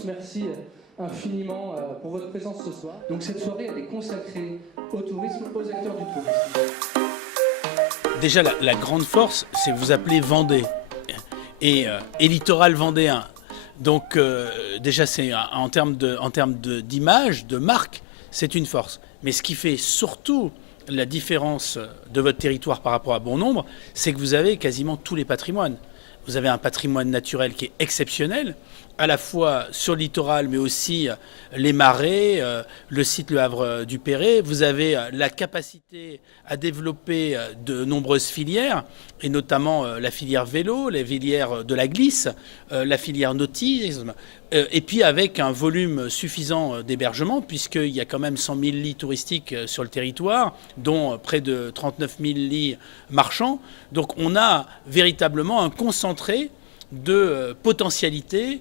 tous, merci infiniment pour votre présence ce soir. Donc cette soirée, elle est consacrée au tourisme, aux acteurs du tourisme. Déjà, la grande force, c'est que vous appelez Vendée et littoral vendéen. Donc déjà, c'est en termes d'image, de marque, c'est une force. Mais ce qui fait surtout la différence de votre territoire par rapport à bon nombre, c'est que vous avez quasiment tous les patrimoines. Vous avez un patrimoine naturel qui est exceptionnel, à la fois sur le littoral, mais aussi les marais, le site Le Havre du Perret. Vous avez la capacité à développer de nombreuses filières, et notamment la filière vélo, la filière de la glisse, la filière nautisme, et puis avec un volume suffisant d'hébergement, puisqu'il y a quand même 100 000 lits touristiques sur le territoire, dont près de 39 000 lits marchands. Donc on a véritablement un concentré de potentialités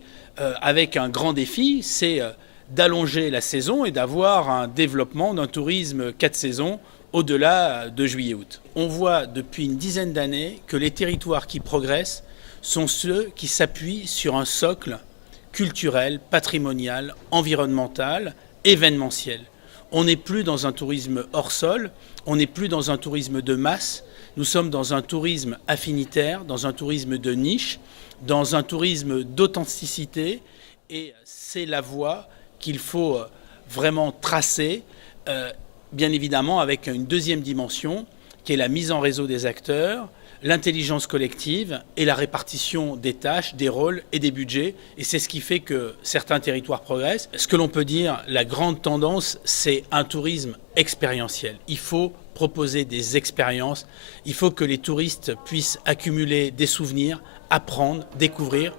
avec un grand défi, c'est d'allonger la saison et d'avoir un développement d'un tourisme 4 saisons au-delà de juillet-août. On voit depuis une dizaine d'années que les territoires qui progressent sont ceux qui s'appuient sur un socle culturel, patrimonial, environnemental, événementiel. On n'est plus dans un tourisme hors sol, on n'est plus dans un tourisme de masse, nous sommes dans un tourisme affinitaire, dans un tourisme de niche, dans un tourisme d'authenticité, et c'est la voie qu'il faut vraiment tracer, bien évidemment avec une deuxième dimension qui est la mise en réseau des acteurs, l'intelligence collective et la répartition des tâches, des rôles et des budgets. Et c'est ce qui fait que certains territoires progressent. Ce que l'on peut dire, la grande tendance, c'est un tourisme expérientiel. Il faut proposer des expériences. Il faut que les touristes puissent accumuler des souvenirs, apprendre, découvrir.